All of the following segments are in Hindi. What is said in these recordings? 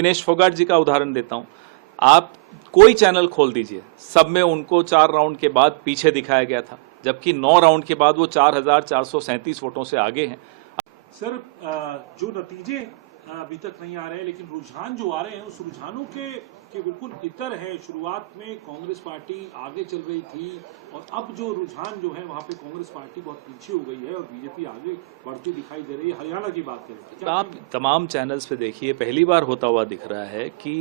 विनेश फोगाट जी का उदाहरण देता हूं। आप कोई चैनल खोल दीजिए, सब में उनको 4 राउंड के बाद पीछे दिखाया गया था, जबकि 9 राउंड के बाद वो 4,437 वोटों से आगे हैं। सर, जो नतीजे अभी तक नहीं आ रहे हैं, लेकिन रुझान जो आ रहे हैं उस रुझानों के बिल्कुल इतर है। शुरुआत में कांग्रेस पार्टी आगे चल रही थी और अब जो रुझान जो है वहां पे कांग्रेस पार्टी बहुत पीछे हो गई है और बीजेपी आगे बढ़ती दिखाई दे रही है। हरियाणा की बात करें तो आप तमाम चैनल्स पे देखिए, पहली बार होता हुआ दिख रहा है कि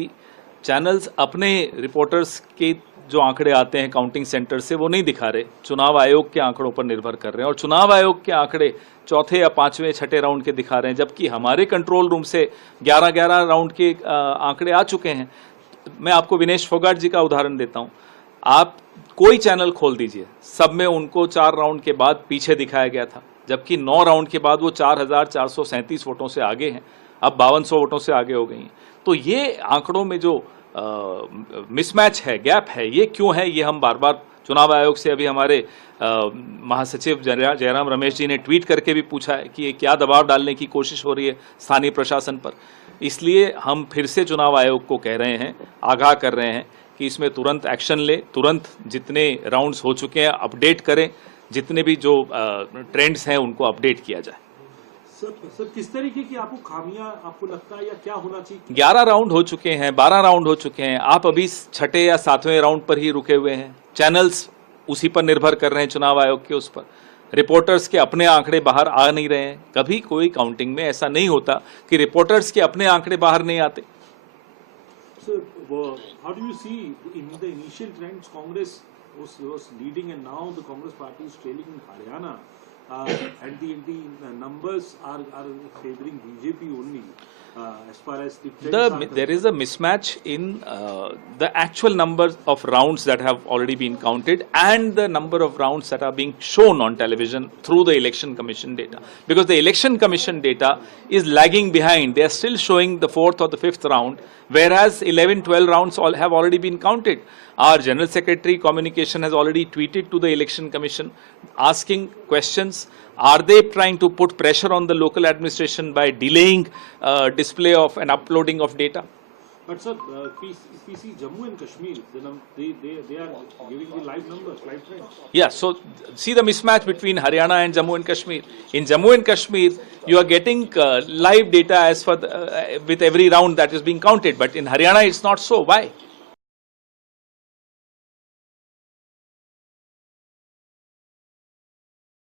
चैनल्स अपने रिपोर्टर्स के जो आंकड़े आते हैं काउंटिंग सेंटर से वो नहीं दिखा रहे, चुनाव आयोग के आंकड़ों पर निर्भर कर रहे हैं। और चुनाव आयोग के आंकड़े चौथे या पांचवें छठे राउंड के दिखा रहे हैं, जबकि हमारे कंट्रोल रूम से 11-11 राउंड के आंकड़े आ चुके हैं। मैं आपको विनेश फोगाट जी का उदाहरण देता हूं। आप कोई चैनल खोल दीजिए, सब में उनको 4 राउंड के बाद पीछे दिखाया गया था, जबकि 9 राउंड के बाद वो 4,437 वोटों से आगे हैं, अब 5200 वोटों से आगे हो गई हैं। तो ये आंकड़ों में जो मिसमैच है, गैप है, ये क्यों है, ये हम बार बार चुनाव आयोग से अभी हमारे महासचिव जयराम रमेश जी ने ट्वीट करके भी पूछा है कि ये क्या दबाव डालने की कोशिश हो रही है स्थानीय प्रशासन पर। इसलिए हम फिर से चुनाव आयोग को कह रहे हैं, आगाह कर रहे हैं कि इसमें तुरंत एक्शन ले, तुरंत जितने राउंड्स हो चुके हैं अपडेट करें, जितने भी जो ट्रेंड्स हैं उनको अपडेट किया जाए। सर, किस तरीके की आपको खामियां आपको लगता है या क्या होना चाहिए? 11 राउंड हो चुके हैं, 12 राउंड हो चुके हैं, आप अभी छठे या सातवें राउंड पर ही रुके हुए हैं। चैनल्स उसी पर निर्भर कर रहे हैं, चुनाव आयोग के उस पर। रिपोर्टर्स के अपने आंकड़े बाहर आ नहीं रहे हैं। कभी कोई काउंटिंग में ऐसा नहीं होता कि रिपोर्टर्स के अपने आंकड़े बाहर नहीं आते। Sir, how do you see in the initial trends Congress was leading and now the Congress party is trailing in Haryana and the numbers are favoring BJP only as far as the trends There is a mismatch in the actual numbers of rounds that have already been counted and the number of rounds that are being shown on television through the Election Commission data, because the Election Commission data is lagging behind. They are still showing the 4th or the 5th round, whereas 11-12 rounds have already been counted. Our General Secretary Communication has already tweeted to the Election Commission asking questions. Are they trying to put pressure on the local administration by delaying display of and uploading of data? But sir, if we see Jammu and Kashmir, they are giving the live numbers, live trends. Yeah, so see the mismatch between Haryana and Jammu and Kashmir. In Jammu and Kashmir, you are getting live data as for with every round that is being counted, but in Haryana it's not so. Why?